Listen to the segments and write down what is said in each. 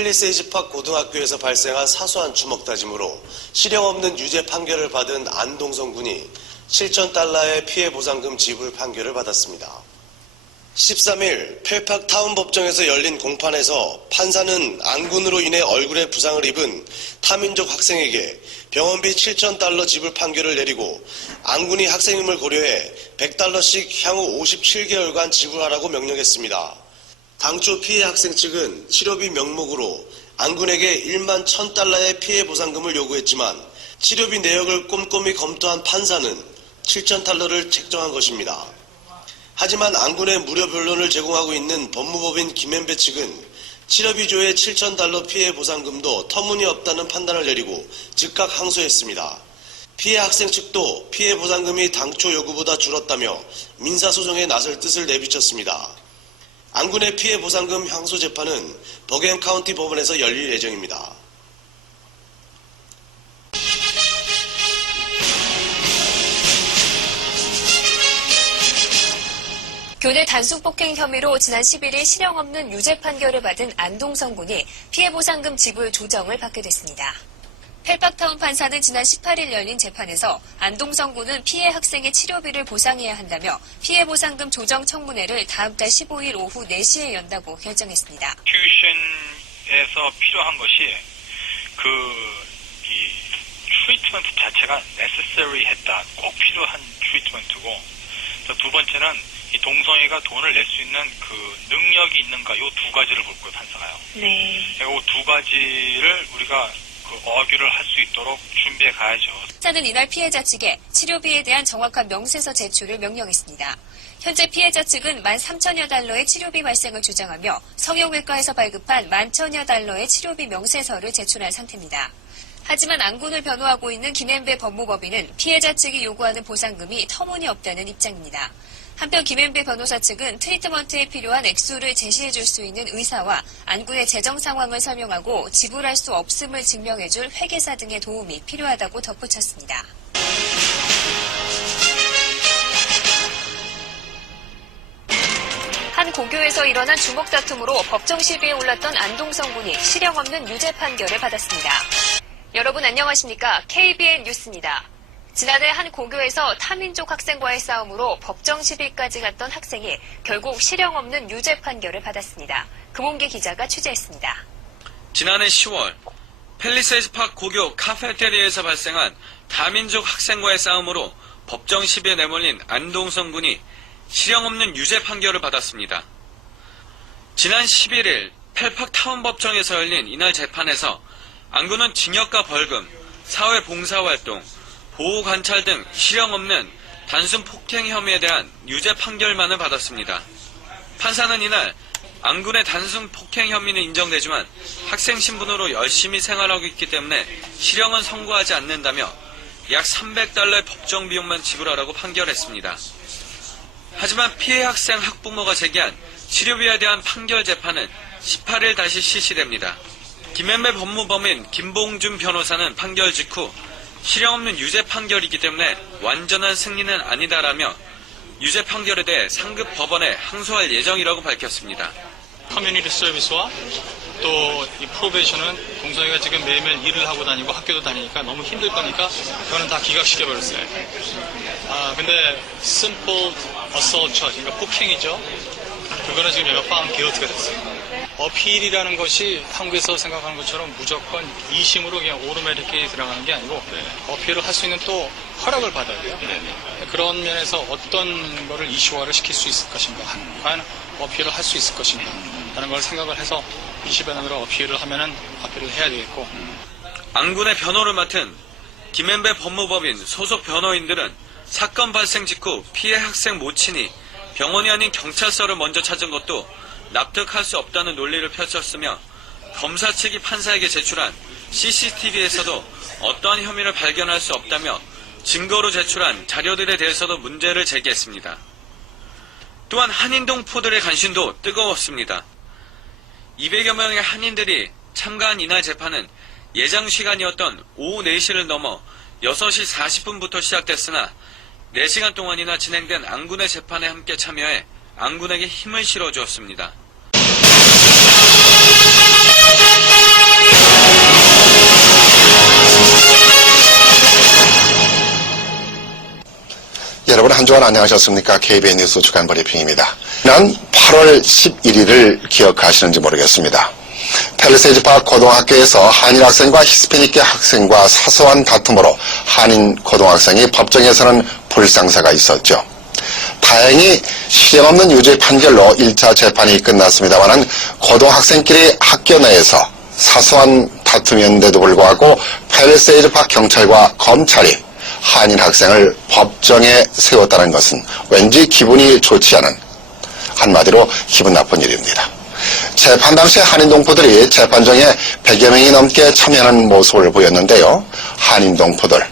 팰리세이즈 팍 고등학교에서 발생한 사소한 주먹다짐으로 실형 없는 유죄 판결을 받은 안동성 군이 7천 달러의 피해 보상금 지불 판결을 받았습니다. 13일 펠팍 타운법정에서 열린 공판에서 판사는 안군으로 인해 얼굴에 부상을 입은 타민족 학생에게 병원비 7천 달러 지불 판결을 내리고 안군이 학생임을 고려해 100달러씩 향후 57개월간 지불하라고 명령했습니다. 당초 피해 학생 측은 치료비 명목으로 안군에게 1만 1,000달러의 피해 보상금을 요구했지만 치료비 내역을 꼼꼼히 검토한 판사는 7천 달러를 책정한 것입니다. 하지만 안군에 무료 변론을 제공하고 있는 법무법인 김앤배 측은 치료비조의 7천 달러 피해 보상금도 터무니없다는 판단을 내리고 즉각 항소했습니다. 피해 학생 측도 피해 보상금이 당초 요구보다 줄었다며 민사소송에 나설 뜻을 내비쳤습니다. 안군의 피해 보상금 항소 재판은 버겐 카운티 법원에서 열릴 예정입니다. 교내 단순폭행 혐의로 지난 11일 실형 없는 유죄 판결을 받은 안동성 군이 피해 보상금 지불 조정을 받게 됐습니다. 펠팍타운 판사는 지난 18일 열린 재판에서 안동성 군은 피해 학생의 치료비를 보상해야 한다며 피해 보상금 조정 청문회를 다음 달 15일 오후 4시에 연다고 결정했습니다. 튜션에서 필요한 것이 트리트먼트 자체가 necessary 했다. 꼭 필요한 트리트먼트고, 두 번째는 이 동성애가 돈을 낼 수 있는 능력이 있는가, 요 두 가지를 볼 거예요, 판사가요. 네. 요 두 가지를 우리가 어규를 할 수 있도록 준비해 가야죠. 판사는 이날 피해자 측에 치료비에 대한 정확한 명세서 제출을 명령했습니다. 현재 피해자 측은 13,000여 달러의 치료비 발생을 주장하며 성형외과에서 발급한 11,000여 달러의 치료비 명세서를 제출한 상태입니다. 하지만 안군을 변호하고 있는 김앤배 법무법인은 피해자 측이 요구하는 보상금이 터무니없다는 입장입니다. 한편 김앤배 변호사 측은 트리트먼트에 필요한 액수를 제시해줄 수 있는 의사와 안군의 재정 상황을 설명하고 지불할 수 없음을 증명해줄 회계사 등의 도움이 필요하다고 덧붙였습니다. 한 고교에서 일어난 주먹 다툼으로 법정 시비에 올랐던 안동성 군이 실형 없는 유죄 판결을 받았습니다. 여러분 안녕하십니까? KBN 뉴스입니다. 지난해 한 고교에서 타민족 학생과의 싸움으로 법정 시비까지 갔던 학생이 결국 실형 없는 유죄 판결을 받았습니다. 금홍기 기자가 취재했습니다. 지난해 10월 팰리세이즈 팍 고교 카페테리아에서 발생한 다민족 학생과의 싸움으로 법정 시비에 내몰린 안동성 군이 실형 없는 유죄 판결을 받았습니다. 지난 11일 펠팍 타운법정에서 열린 이날 재판에서 안군은 징역과 벌금, 사회봉사활동, 보호관찰 등 실형 없는 단순 폭행 혐의에 대한 유죄 판결만을 받았습니다. 판사는 이날 안군의 단순 폭행 혐의는 인정되지만 학생 신분으로 열심히 생활하고 있기 때문에 실형은 선고하지 않는다며 약 300달러의 법정 비용만 지불하라고 판결했습니다. 하지만 피해 학생 학부모가 제기한 치료비에 대한 판결 재판은 18일 다시 실시됩니다. 김앤배 법무법인 김봉준 변호사는 판결 직후 실형 없는 유죄 판결이기 때문에 완전한 승리는 아니다라며 유죄 판결에 대해 상급 법원에 항소할 예정이라고 밝혔습니다. 커뮤니티 서비스와 또 이 프로베이션은 동성애가 지금 매일매일 일을 하고 다니고 학교도 다니니까 너무 힘들 거니까 그거는 다 기각시켜버렸어요. 근데 simple assault charge, 그러니까 폭행이죠. 그거는 지금 얘가 found guilty가 됐어요. 어필이라는 것이 한국에서 생각하는 것처럼 무조건 2심으로 그냥 오토매틱하게 들어가는 게 아니고 어필을 할 수 있는 또 허락을 받아야 돼요. 그런 면에서 어떤 거를 이슈화를 시킬 수 있을 것인가, 과연 어필을 할 수 있을 것인가 라는 걸 생각을 해서 20여년으로 어필을 하면은 어필을 해야 되겠고. 안군의 변호를 맡은 김앤배 법무법인 소속 변호인들은 사건 발생 직후 피해 학생 모친이 병원이 아닌 경찰서를 먼저 찾은 것도 납득할 수 없다는 논리를 펼쳤으며 검사 측이 판사에게 제출한 CCTV에서도 어떠한 혐의를 발견할 수 없다며 증거로 제출한 자료들에 대해서도 문제를 제기했습니다. 또한 한인동포들의 관심도 뜨거웠습니다. 200여 명의 한인들이 참가한 이날 재판은 예정 시간이었던 오후 4시를 넘어 6시 40분부터 시작됐으나 4시간 동안이나 진행된 안군의 재판에 함께 참여해 안군에게 힘을 실어주었습니다. 한 주간 안녕하셨습니까? KBS 뉴스 주간 브리핑입니다. 지난 8월 11일을 기억하시는지 모르겠습니다. 팰리세이드 파크 고등학교에서 한인 학생과 히스패닉계 학생과 사소한 다툼으로 한인 고등학생이 법정에서는 불상사가 있었죠. 다행히 실형 없는 유죄 판결로 1차 재판이 끝났습니다만 고등학생끼리 학교 내에서 사소한 다툼이었는데도 불구하고 팰리세이드 파크 경찰과 검찰이 한인 학생을 법정에 세웠다는 것은 왠지 기분이 좋지 않은, 한마디로 기분 나쁜 일입니다. 재판 당시 한인 동포들이 재판정에 100여 명이 넘게 참여하는 모습을 보였는데요. 한인 동포들,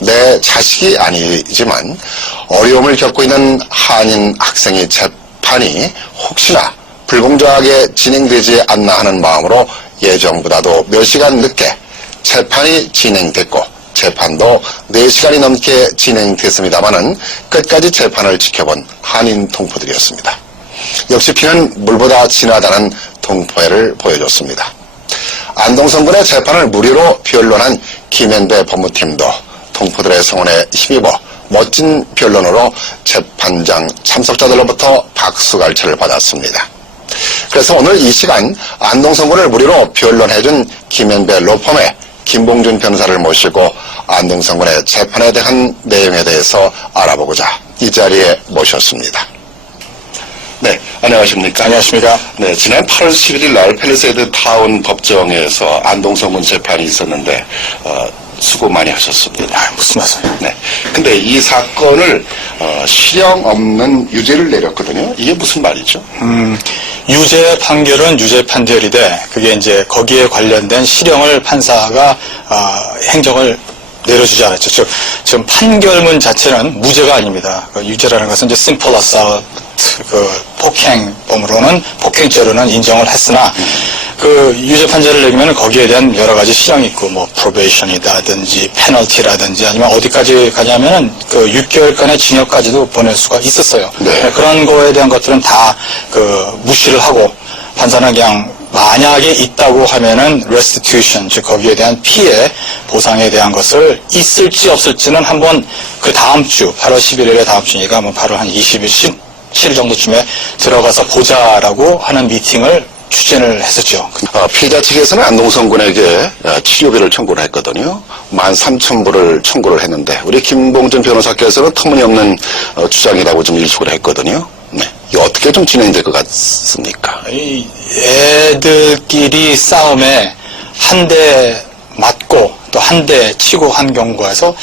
내 자식이 아니지만 어려움을 겪고 있는 한인 학생의 재판이 혹시나 불공정하게 진행되지 않나 하는 마음으로 예정보다도 몇 시간 늦게 재판이 진행됐고 재판도 4시간이 넘게 진행됐습니다마는 끝까지 재판을 지켜본 한인 동포들이었습니다. 역시 피는 물보다 진하다는 동포애를 보여줬습니다. 안동성군의 재판을 무료로 변론한 김현배 법무팀도 동포들의 성원에 힘입어 멋진 변론으로 재판장 참석자들로부터 박수갈채를 받았습니다. 그래서 오늘 이 시간 안동성군을 무료로 변론해준 김현배 로펌의 김봉준 변호사를 모시고 안동성군의 재판에 대한 내용에 대해서 알아보고자 이 자리에 모셨습니다. 네, 안녕하십니까? 안녕하십니까? 네, 지난 8월 11일 날 팰리세이드 타운 법정에서 안동성군 재판이 있었는데 수고 많이 하셨습니다. 무슨 말씀이에요? 네, 근데 이 사건을 실형 없는 유죄를 내렸거든요. 이게 무슨 말이죠? 유죄 판결은 유죄 판결이되 그게 이제 거기에 관련된 실형을 판사가 행정을 내려주지 않았죠. 즉 지금 판결문 자체는 무죄가 아닙니다. 그 유죄라는 것은 이제 simple assault, 그 폭행범으로는 폭행죄로는 인정을 했으나 그 유죄 판결을 내리면 거기에 대한 여러 가지 실형이 있고 뭐 probation이라든지 페널티라든지 아니면 어디까지 가냐면은 그 6개월간의 징역까지도 보낼 수가 있었어요. 네. 그런 거에 대한 것들은 다 그 무시를 하고 판사는 그냥 만약에 있다고 하면은 restitution, 즉 거기에 대한 피해 보상에 대한 것을 있을지 없을지는 한번 그 다음 주 8월 11일에 다음 주니까 뭐 바로 한 20일, 17일 정도쯤에 들어가서 보자라고 하는 미팅을 추진을 했었죠. 피해자 측에서는 안동성군에게 치료비를 청구를 했거든요. 13,000불을 청구를 했는데 우리 김봉준 변호사께서는 터무니없는 주장이라고 좀 일축을 했거든요. 네, 이거 어떻게 좀 진행될 것 같습니까? 이 애들끼리 싸움에 한 대 맞고 또 한 대 치고 한 경우에서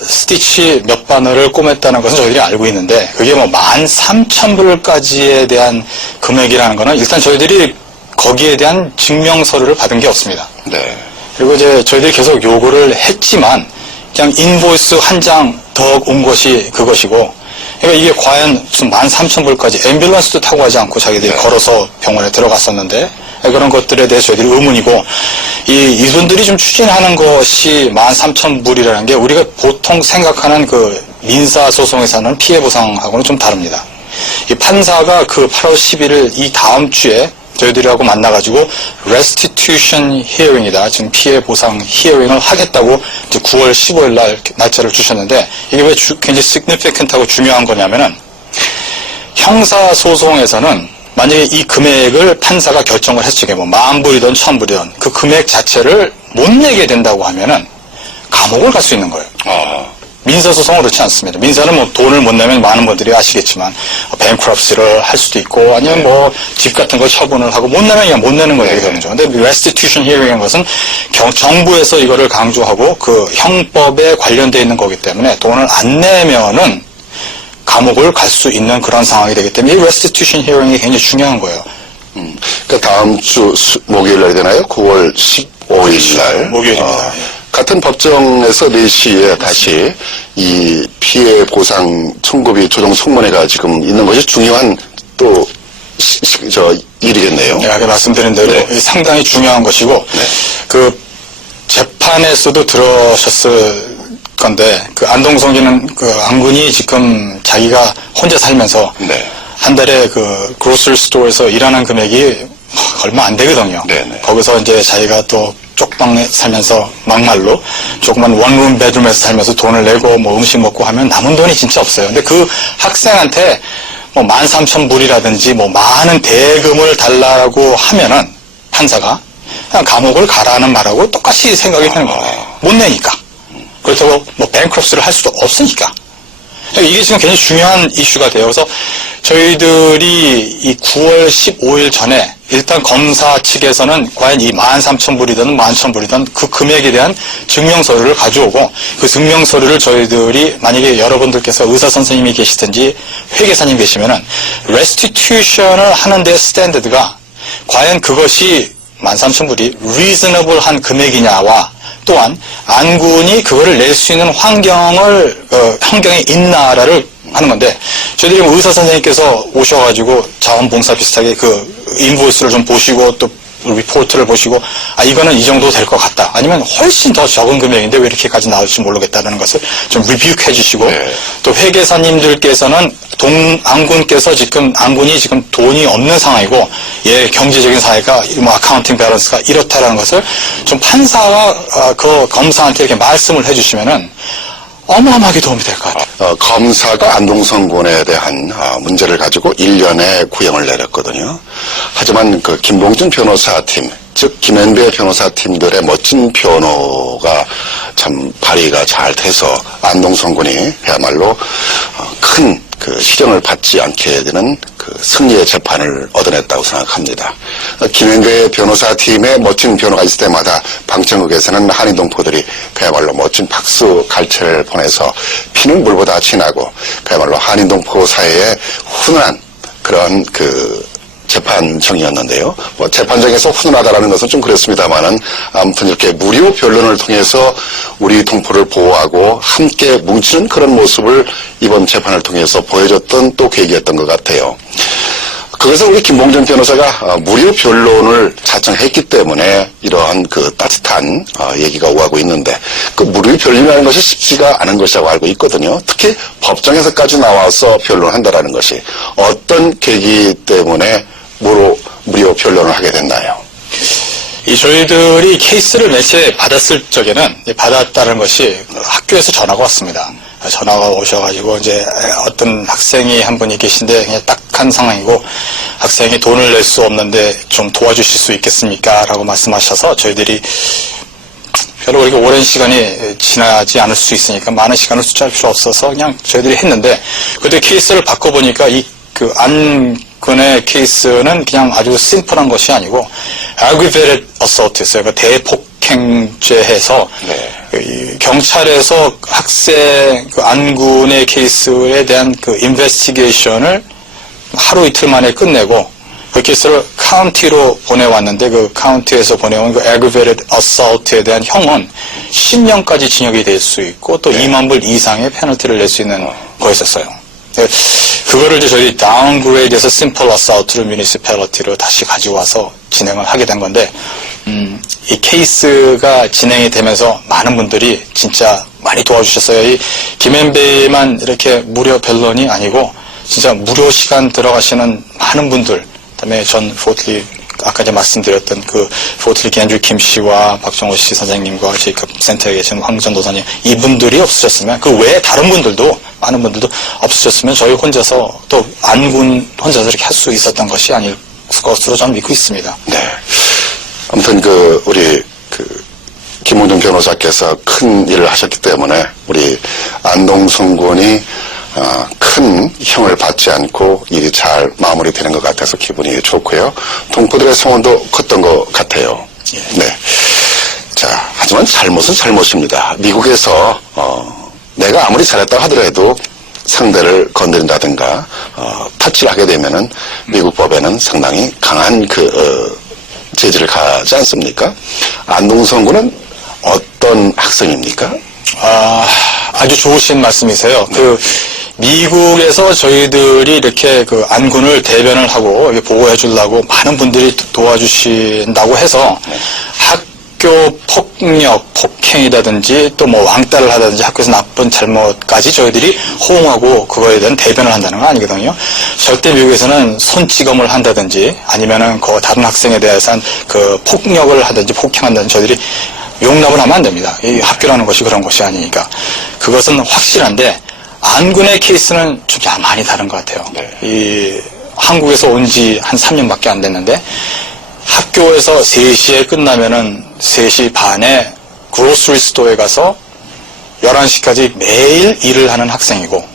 스티치 몇 바늘을 꼬맸다는 것은 저희들이 알고 있는데 그게 뭐 13,000불까지에 대한 금액이라는 거는 일단 저희들이 거기에 대한 증명서류를 받은 게 없습니다. 네. 그리고 이제 저희들이 계속 요구를 했지만 그냥 인보이스 한 장 더 온 것이 그것이고 그러니까 이게 과연 무슨 13,000불까지 앰뷸런스도 타고 가지 않고 자기들이 네. 걸어서 병원에 들어갔었는데 그런 것들에 대해서 저희들이 의문이고 이분들이 좀 추진하는 것이 13,000불이라는 게 우리가 보통 생각하는 그 민사소송에서 하는 피해보상하고는 좀 다릅니다. 이 판사가 그 8월 11일 이 다음 주에 저희들하고 만나가지고 restitution hearing이다. 지금 피해보상 히어링을 하겠다고 이제 9월 15일 날 날짜를 주셨는데 이게 왜 굉장히 significant하고 중요한 거냐면은 형사소송에서는 만약에 이 금액을 판사가 결정을 했으게 뭐 10,000불이든 1,000불이든 그 금액 자체를 못 내게 된다고 하면은 감옥을 갈 수 있는 거예요. 민사소송은 그렇지 않습니다. 민사는 뭐 돈을 못 내면 많은 분들이 아시겠지만 뱅크럽시를 할 수도 있고 아니면 뭐 집 같은 거 처분을 하고 못 내면 그냥 못 내는 거 얘기하는 거죠. 근데 restitution hearing인 것은 정부에서 이거를 강조하고 그 형법에 관련되어 있는 거기 때문에 돈을 안 내면은 감옥을 갈 수 있는 그런 상황이 되기 때문에 이 restitution hearing이 굉장히 중요한 거예요. 그 다음 주 목요일 날 되나요? 9월 15일 날. 목요일입니다. 같은 법정에서 4시에 다시 이 피해 보상 청구비 조정 송문회가 지금 있는 것이 중요한 또 일이겠네요. 네, 아까 말씀드린 대로 네. 상당히 중요한 것이고 그 재판에서도 들으셨을 건데 그 안동성기는 그 안군이 지금 자기가 혼자 살면서 네. 한 달에 그 그로서리 스토어에서 일하는 금액이 얼마 안 되거든요. 네네. 거기서 이제 자기가 또 쪽방에 살면서 막말로 조그만 원룸 베드룸에서 살면서 돈을 내고 뭐 음식 먹고 하면 남은 돈이 진짜 없어요. 근데 그 학생한테 뭐 13,000불이라든지 뭐 많은 대금을 달라고 하면은 판사가 그냥 감옥을 가라는 말하고 똑같이 생각이 되는 거예요. 못 내니까. 그렇다고 뭐 뱅크럽스를 할 수도 없으니까. 이게 지금 굉장히 중요한 이슈가 돼요. 그래서 저희들이 이 9월 15일 전에 일단 검사 측에서는 과연 이 13,000불이든 11,000불이든 그 금액에 대한 증명서류를 가져오고 그 증명서류를 저희들이 만약에 여러분들께서 의사 선생님이 계시든지 회계사님 계시면은 restitution을 하는 데 스탠다드가 과연 그것이 13,000불이 reasonable한 금액이냐와 또한 안군이 그거를 낼 수 있는 환경에 있나라를 하는 건데 저희들이 의사 선생님께서 오셔가지고 자원봉사 비슷하게 그 인보이스를 좀 보시고 또 리포트를 보시고 이거는 이 정도 될 것 같다 아니면 훨씬 더 적은 금액인데 왜 이렇게까지 나올지 모르겠다는 것을 좀 리뷰해 주시고 또 회계사님들께서는 안군께서 안군이 지금 돈이 없는 상황이고 경제적인 상황이가 뭐 아카운팅 밸런스가 이렇다라는 것을 좀 판사가 그 검사한테 이렇게 말씀을 해주시면은 어마어마하게 도움이 될 것 같아요. 검사가 안동성 군에 대한 문제를 가지고 1년의 구형을 내렸거든요. 하지만 그 김봉준 변호사팀, 즉 김현배 변호사팀들의 멋진 변호가 참 발휘가 잘 돼서 안동성 군이 그야말로 큰 그 실형을 받지 않게 되는 그 승리의 재판을 얻어냈다고 생각합니다. 김현배 변호사팀의 멋진 변호가 있을 때마다 방청국에서는 한인동포들이 그야말로 멋진 박수 갈채를 보내서 피는 물보다 진하고 그야말로 한인동포 사회의 훈훈한 그런 그 재판정이었는데요. 뭐 재판정에서 훈훈하다라는 것은 좀 그렇습니다만은 아무튼 이렇게 무료 변론을 통해서 우리 동포를 보호하고 함께 뭉치는 그런 모습을 이번 재판을 통해서 보여줬던 또 계기였던 것 같아요. 그것은 우리 김봉준 변호사가 무료 변론을 자청했기 때문에 이러한 그 따뜻한 얘기가 오가고 있는데 그 무료 변론이라는 것이 쉽지가 않은 것이라고 알고 있거든요. 특히 법정에서까지 나와서 변론한다라는 것이 어떤 계기 때문에 무료 변론을 하게 됐나요? 저희들이 케이스를 매체 받았을 적에는 받았다는 것이 학교에서 전화가 왔습니다. 전화가 오셔가지고 이제 어떤 학생이 한 분이 계신데 그냥 딱한 상황이고 학생이 돈을 낼 수 없는데 좀 도와주실 수 있겠습니까? 라고 말씀하셔서 저희들이 별로 그렇게 오랜 시간이 지나지 않을 수 있으니까 많은 시간을 투자할 필요 없어서 그냥 저희들이 했는데 그때 케이스를 바꿔보니까 그 안군의 케이스는 그냥 아주 심플한 것이 아니고 aggravated assault였어요. 그러니까 대폭행죄해서 경찰에서 학생 그 안군의 케이스에 대한 그 인베스티게이션을 하루 이틀 만에 끝내고 그 케이스를 카운티로 보내왔는데 그 카운티에서 보내온 그 aggravated assault에 대한 형은 10년까지 징역이 될 수 있고 또 2만 불 이상의 페널티를 낼 수 있는 거였었어요. 그거를 이제 저희 다운그레이드에서 심플 어사우트로 뮤니시패리티로 다시 가져와서 진행을 하게 된 건데 이 케이스가 진행이 되면서 많은 분들이 진짜 많이 도와주셨어요. 이 김앤배만 이렇게 무료 변론이 아니고 진짜 무료 시간 들어가시는 많은 분들, 그다음에 전 포틀리 아까 이제 말씀드렸던 그 포틀리 겐주 김 씨와 박정호 씨 선생님과 제이컵 센터에 계신 황전 도사님 이분들이 없으셨으면 그 외에 다른 분들도 많은 분들도 없으셨으면 저희 혼자서 또 안군 혼자서 이렇게 할 수 있었던 것이 아닐 것으로 저는 믿고 있습니다. 네. 아무튼 우리 김봉준 변호사께서 큰 일을 하셨기 때문에 우리 안동성 군이 큰 형을 받지 않고 일이 잘 마무리되는 것 같아서 기분이 좋고요. 동포들의 성원도 컸던 것 같아요. 네. 자, 하지만 잘못은 잘못입니다. 미국에서 내가 아무리 잘했다 하더라도 상대를 건드린다든가 터치를 하게 되면은 미국 법에는 상당히 강한 제지를 가지 않습니까? 안동성 군은 어떤 학생입니까? 아주 좋으신 말씀이세요. 미국에서 저희들이 이렇게 안군을 대변을 하고 보고해 주려고 많은 분들이 도와주신다고 해서 학교 학교 폭력, 폭행이라든지 또 뭐 왕따를 하다든지 학교에서 나쁜 잘못까지 저희들이 호응하고 그거에 대한 대변을 한다는 건 아니거든요. 절대 미국에서는 손찌검을 한다든지 아니면은 그 다른 학생에 대해서 그 폭력을 하든지 폭행한다든지 저희들이 용납을 하면 안 됩니다. 이 학교라는 것이 그런 것이 아니니까. 그것은 확실한데 안군의 케이스는 좀 많이 다른 것 같아요. 이 한국에서 온 지 한 3년밖에 안 됐는데 학교에서 3시에 끝나면은 3시 반에 그로스리 스토어에 가서 11시까지 매일 일을 하는 학생이고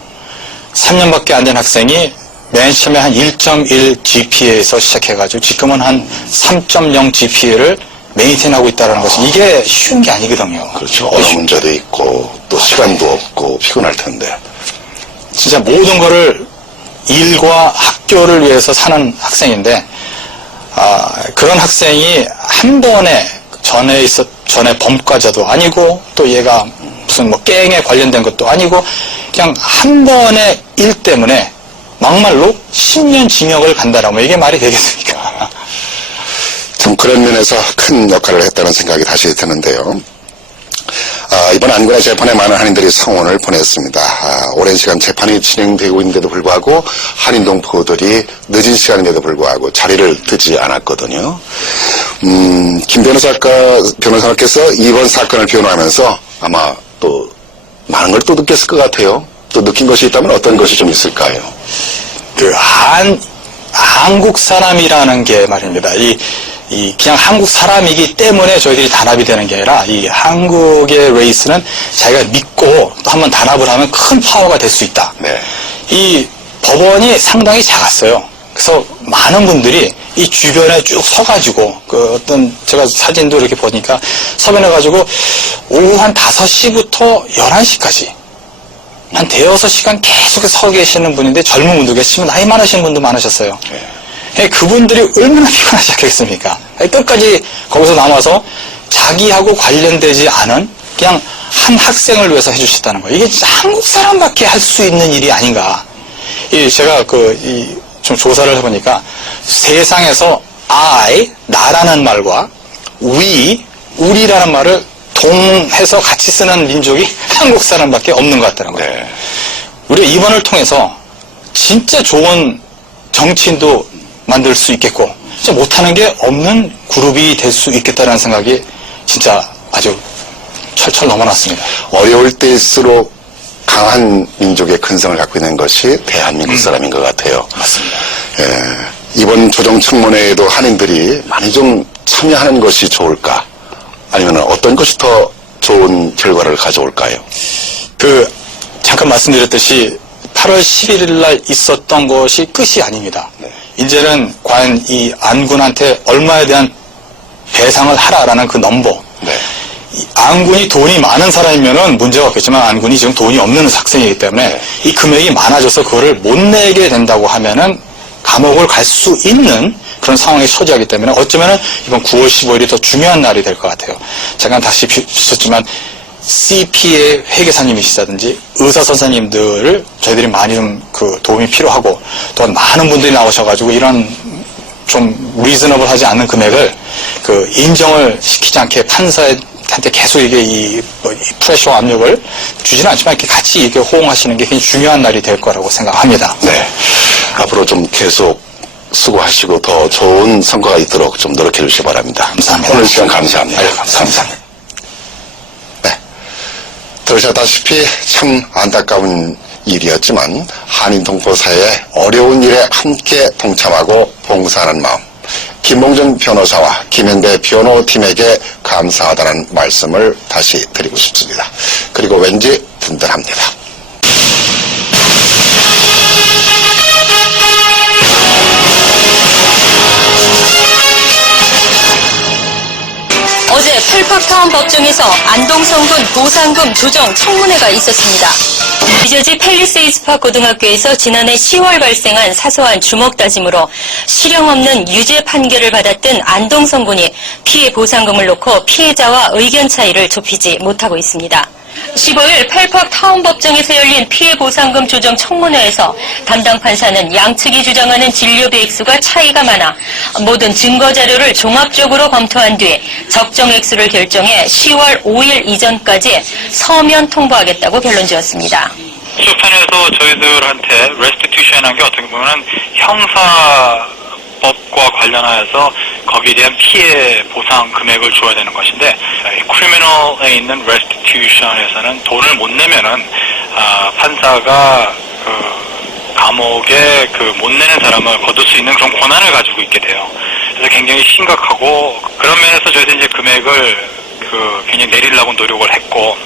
3년밖에 안 된 학생이 맨 처음에 한 1.1 GPA에서 시작해가지고 지금은 한 3.0 GPA를 메인테인하고 있다는 것은 이게 쉬운 게 아니거든요. 그렇죠. 언어 문제도 있고 또 시간도 없고 피곤할 텐데. 진짜 모든 거를 일과 학교를 위해서 사는 학생인데 그런 학생이 한 번에 전에 범과자도 아니고 또 얘가 무슨 뭐 갱에 관련된 것도 아니고 그냥 한 번의 일 때문에 막말로 10년 징역을 간다라면 이게 말이 되겠습니까? 참 그런 면에서 큰 역할을 했다는 생각이 다시 드는데요. 이번 안군의 재판에 많은 한인들이 성원을 보냈습니다. 오랜 시간 재판이 진행되고 있는데도 불구하고 한인 동포들이 늦은 시간인데도 불구하고 자리를 뜨지 않았거든요. 김 변호사께서 이번 사건을 변호하면서 아마 또 많은 걸 또 느꼈을 것 같아요. 또 느낀 것이 있다면 어떤 것이 좀 있을까요? 한국 사람이라는 게 말입니다. 그냥 한국 사람이기 때문에 저희들이 단합이 되는 게 아니라 이 한국의 레이스는 자기가 믿고 또 한번 단합을 하면 큰 파워가 될 수 있다. 네. 이 법원이 상당히 작았어요. 그래서 많은 분들이 이 주변에 쭉 서가지고 제가 사진도 이렇게 보니까 서변해가지고 오후 한 5시부터 11시까지 한 대여섯 시간 계속 서 계시는 분인데 젊은 분도 계시면 나이 많으신 분도 많으셨어요. 그분들이 얼마나 피곤하셨겠습니까? 끝까지 거기서 남아서 자기하고 관련되지 않은 그냥 한 학생을 위해서 해주셨다는 거예요. 이게 진짜 한국 사람밖에 할 수 있는 일이 아닌가. 제가 좀 조사를 해보니까 세상에서 나라는 말과 우리라는 말을 동해서 같이 쓰는 민족이 한국 사람밖에 없는 것 같다는 거예요. 네. 우리가 이번을 통해서 진짜 좋은 정치인도 만들 수 있겠고 진짜 못하는 게 없는 그룹이 될 수 있겠다는 생각이 진짜 아주 철철 넘어났습니다. 어려울 때일수록 강한 민족의 근성을 갖고 있는 것이 대한민국 사람인 것 같아요. 맞습니다. 이번 조정청문회에도 한인들이 많이 좀 참여하는 것이 좋을까? 아니면 어떤 것이 더 좋은 결과를 가져올까요? 잠깐 말씀드렸듯이 8월 11일 날 있었던 것이 끝이 아닙니다. 네. 이제는 과연 이 안군한테 얼마에 대한 배상을 하라라는 그 넘버. 네. 안군이 돈이 많은 사람이면은 문제가 없겠지만 안군이 지금 돈이 없는 학생이기 때문에 네. 이 금액이 많아져서 그거를 못 내게 된다고 하면은 감옥을 갈 수 있는 그런 상황에 처지하기 때문에 어쩌면은 이번 9월 15일이 더 중요한 날이 될 것 같아요. 잠깐 다시 비쳤지만 CP의 회계사님이시다든지 의사 선생님들을 저희들이 많이 좀 도움이 필요하고 또 많은 분들이 나오셔가지고 이런 좀 리즈너블하지 않는 금액을 인정을 시키지 않게 판사한테 계속 이게 이 프레셔 압력을 주지는 않지만 이렇게 같이 이렇게 호응하시는 게 굉장히 중요한 날이 될 거라고 생각합니다. 네. 앞으로 좀 계속 수고하시고 더 좋은 성과가 있도록 좀 노력해 주시기 바랍니다. 감사합니다. 오늘 시간 감사합니다. 아유, 감사합니다. 네. 들으셨다시피 참 안타까운 일이었지만 한인 동포 사회의 어려운 일에 함께 동참하고 봉사하는 마음, 김봉준 변호사와 김현배 변호팀에게 감사하다는 말씀을 다시 드리고 싶습니다. 그리고 왠지 든든합니다. 어제 펠파카운 법정에서 안동성 군 보상금 조정 청문회가 있었습니다. 뉴저지 팰리세이드파크 고등학교에서 지난해 10월 발생한 사소한 주먹 다짐으로 실형 없는 유죄 판결을 받았던 안동성 군이 피해 보상금을 놓고 피해자와 의견 차이를 좁히지 못하고 있습니다. 15일 펠팍 타운법정에서 열린 피해보상금 조정 청문회에서 담당 판사는 양측이 주장하는 진료비 액수가 차이가 많아 모든 증거자료를 종합적으로 검토한 뒤 적정 액수를 결정해 10월 5일 이전까지 서면 통보하겠다고 결론 지었습니다. 수판에서 저희들한테 restitution이라는 게 어떻게 보면 형사법과 관련하여서 거기에 대한 피해 보상 금액을 줘야 되는 것인데 크리미널에 있는 restitution에서는 돈을 못 내면은 판사가 감옥에 못 내는 사람을 거둘 수 있는 그런 권한을 가지고 있게 돼요. 그래서 굉장히 심각하고 그런 면에서 저희들이 이제 금액을 굉장히 내리려고 노력을 했고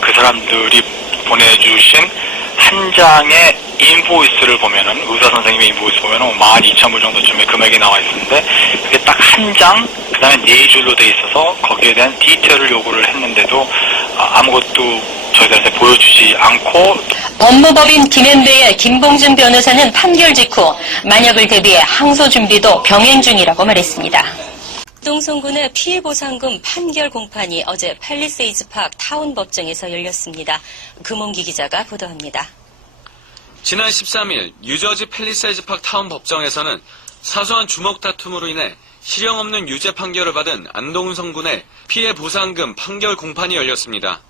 그 사람들이 보내주신 한 장의 인보이스를 보면은 의사 선생님의 인보이스 보면은 12,000불 정도쯤의 금액이 나와 있었는데 그게 딱 한 장, 그 다음에 4줄로 돼 있어서 거기에 대한 디테일을 요구를 했는데도 아무것도 저희들한테 보여주지 않고 법무법인 김앤배의 김봉준 변호사는 판결 직후 만약을 대비해 항소 준비도 병행 중이라고 말했습니다. 안동성군의 피해보상금 판결 공판이 어제 팰리세이즈 파크 타운 법정에서 열렸습니다. 금홍기 기자가 보도합니다. 지난 13일 뉴저지 팰리세이즈 파크 타운 법정에서는 사소한 주먹 다툼으로 인해 실형 없는 유죄 판결을 받은 안동성 군의 피해 보상금 판결 공판이 열렸습니다.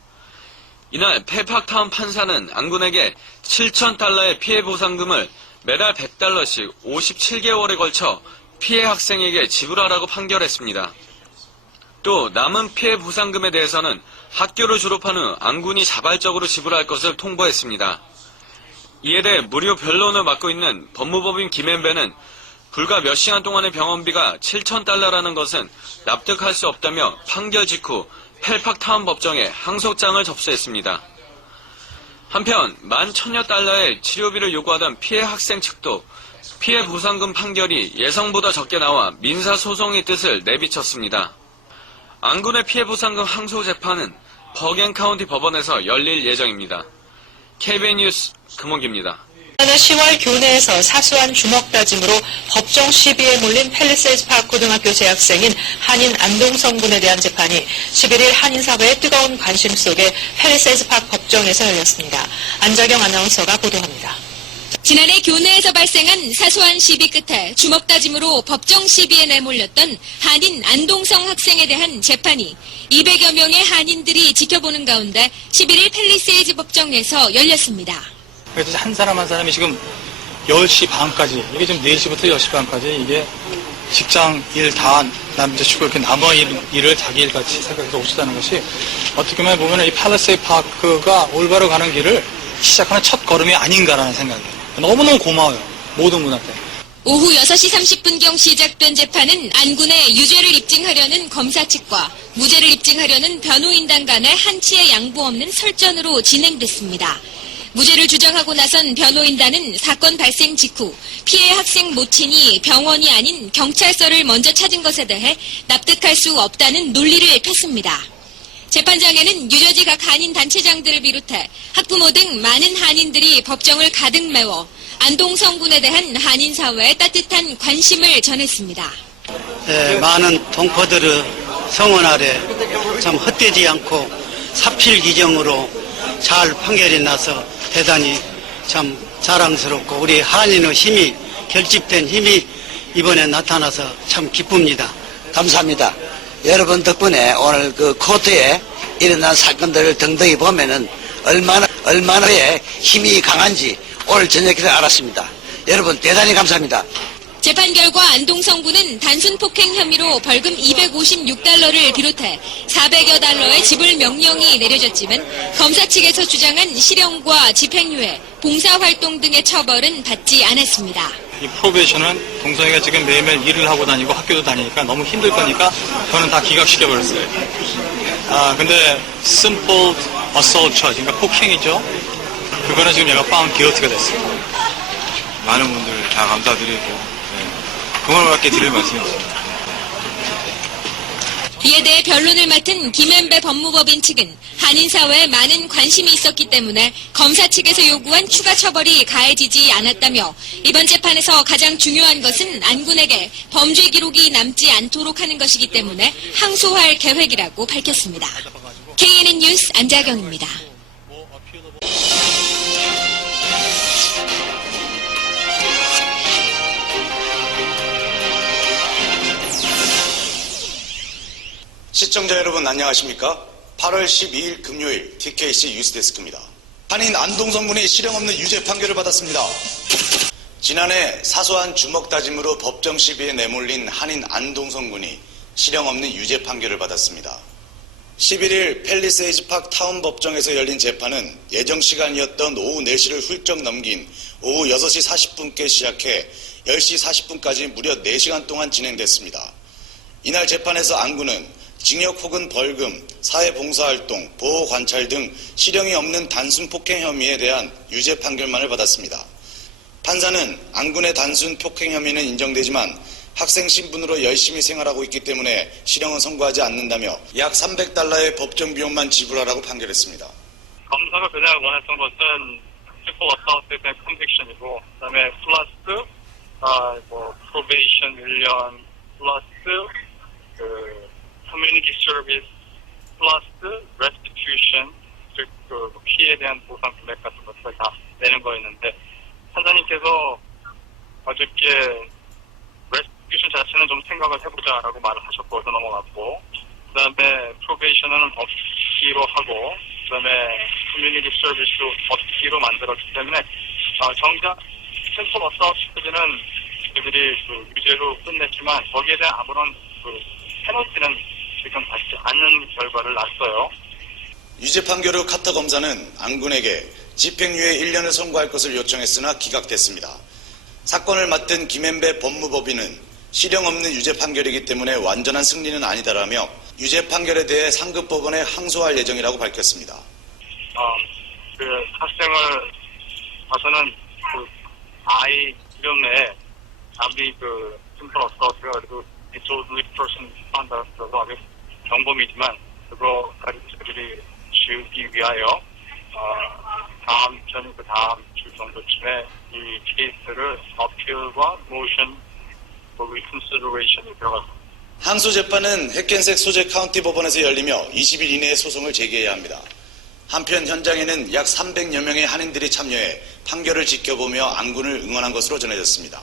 이날 펠팍 타운 판사는 안 군에게 7,000달러의 피해 보상금을 매달 100달러씩 57개월에 걸쳐 피해 학생에게 지불하라고 판결했습니다. 또 남은 피해 보상금에 대해서는 학교를 졸업한 후 안 군이 자발적으로 지불할 것을 통보했습니다. 이에 대해 무료 변론을 맡고 있는 법무법인 김앤배는 불과 몇 시간 동안의 병원비가 7,000달러라는 것은 납득할 수 없다며 판결 직후 펠팍 타운 법정에 항소장을 접수했습니다. 한편 11,000여 달러의 치료비를 요구하던 피해 학생 측도 피해 보상금 판결이 예상보다 적게 나와 민사소송의 뜻을 내비쳤습니다. 안군의 피해 보상금 항소 재판은 버겐 카운티 법원에서 열릴 예정입니다. KBN 뉴스 금홍기입니다. 지난해 10월 교내에서 사소한 주먹 다짐으로 법정 시비에 몰린 팰리세이즈 파크 고등학교 재학생인 한인 안동성 군에 대한 재판이 11일 한인사회의 뜨거운 관심 속에 팰리세이즈 파크 법정에서 열렸습니다. 안자경 아나운서가 보도합니다. 지난해 교내에서 발생한 사소한 시비 끝에 주먹 다짐으로 법정 시비에 내몰렸던 한인 안동성 학생에 대한 재판이 200여 명의 한인들이 지켜보는 가운데 11일 팰리세이즈 법정에서 열렸습니다. 그래서 한 사람 한 사람이 지금 10시 반까지, 이게 지금 4시부터 10시 반까지 이게 직장 일 다 남자치고 이렇게 남의 일을 자기 일 같이 생각해서 오시다는 것이 어떻게 보면 이 팰리세이즈 파크가 올바로 가는 길을 시작하는 첫 걸음이 아닌가라는 생각이에요. 너무너무 고마워요. 모든 분한테. 오후 6시 30분경 시작된 재판은 안군의 유죄를 입증하려는 검사 측과 무죄를 입증하려는 변호인단 간의 한치의 양보 없는 설전으로 진행됐습니다. 무죄를 주장하고 나선 변호인단은 사건 발생 직후 피해 학생 모친이 병원이 아닌 경찰서를 먼저 찾은 것에 대해 납득할 수 없다는 논리를 폈습니다. 재판장에는 뉴저지 각 한인 단체장들을 비롯해 학부모 등 많은 한인들이 법정을 가득 메워 안동성 군에 대한 한인 사회의 따뜻한 관심을 전했습니다. 많은 동포들의 성원 아래 참 헛되지 않고 사필 기정으로 잘 판결이 나서 대단히 참 자랑스럽고 우리 한인의 힘이 결집된 힘이 이번에 나타나서 참 기쁩니다. 감사합니다. 여러분 덕분에 오늘 그 코트에 일어난 사건들을 등등히 보면은 얼마나 힘이 강한지 오늘 저녁에 알았습니다. 여러분 대단히 감사합니다. 재판 결과 안동성 군은 단순 폭행 혐의로 벌금 256달러를 비롯해 400여 달러의 지불 명령이 내려졌지만 검사 측에서 주장한 실형과 집행유예, 봉사활동 등의 처벌은 받지 않았습니다. 이 프로베이션은 동성이가 지금 매일매일 일을 하고 다니고 학교도 다니니까 너무 힘들 거니까 저는 다 기각시켜버렸어요. 근데 simple assault charge, 그러니까 폭행이죠. 그거는 지금 얘가 found guilty가 됐어요. 많은 분들 다 감사드리고 그만밖에 드릴 말씀이 없습니다. 이에 대해 변론을 맡은 김앤배 법무법인 측은 한인사회에 많은 관심이 있었기 때문에 검사 측에서 요구한 추가 처벌이 가해지지 않았다며 이번 재판에서 가장 중요한 것은 안군에게 범죄 기록이 남지 않도록 하는 것이기 때문에 항소할 계획이라고 밝혔습니다. KNN 뉴스 안자경입니다. 시청자 여러분 안녕하십니까? 8월 12일 금요일 TKC 뉴스데스크입니다. 한인 안동성 군이 실형 없는 유죄 판결을 받았습니다. 지난해 사소한 주먹 다짐으로 법정 시비에 내몰린 한인 안동성 군이 실형 없는 유죄 판결을 받았습니다. 11일 팰리세이즈 팍 타운 법정에서 열린 재판은 예정 시간이었던 오후 4시를 훌쩍 넘긴 오후 6시 40분께 시작해 10시 40분까지 무려 4시간 동안 진행됐습니다. 이날 재판에서 안 군은 징역 혹은 벌금, 사회봉사활동, 보호관찰 등 실형이 없는 단순 폭행 혐의에 대한 유죄 판결만을 받았습니다. 판사는 안 군의 단순 폭행 혐의는 인정되지만 학생 신분으로 열심히 생활하고 있기 때문에 실형은 선고하지 않는다며 약 $300의 법정 비용만 지불하라고 판결했습니다. 검사가 그냥 원했던 것은 simple assault에 대한 conviction이고, 그다음에 플러스 probation 1년 플러스 community service 플러스 restitution, 즉 피해에 대한 보상 금액 같은 것들 다 내는 거였는데, 판사님께서 어저께 restitution 자체는 좀 생각을 해보자라고 말을 하셨고 어서 넘어갔고, 그 다음에 probation은 없기로 하고, 그 다음에 community service도 없기로 만들었기 때문에 정작 simple assault까지는 저희들이 유죄로 끝냈지만 거기에 대한 아무런 페널티는 지금 받지 않는 결과를 났어요. 유죄 판결 후 카터 검사는 안 군에게 집행유예 1년을 선고할 것을 요청했으나 기각됐습니다. 사건을 맡은 김앤배 법무법인은 실형 없는 유죄 판결이기 때문에 완전한 승리는 아니다라며 유죄 판결에 대해 상급법원에 항소할 예정이라고 밝혔습니다. 학생을 봐서는 아이 이름에 아무리 simple assault가 그래도 disorderly person 판단으로서 아주 경범이지만 그거까지 저희들이 지우기 위하여 다음 주 정도쯤에 이 케이스를 어필과 모션 리컨시더레이션이 들어갔습니다. 항소 재판은 핵겐색 소재 카운티 법원에서 열리며 20일 이내에 소송을 제기해야 합니다. 한편 현장에는 약 300여 명의 한인들이 참여해 판결을 지켜보며 안 군을 응원한 것으로 전해졌습니다.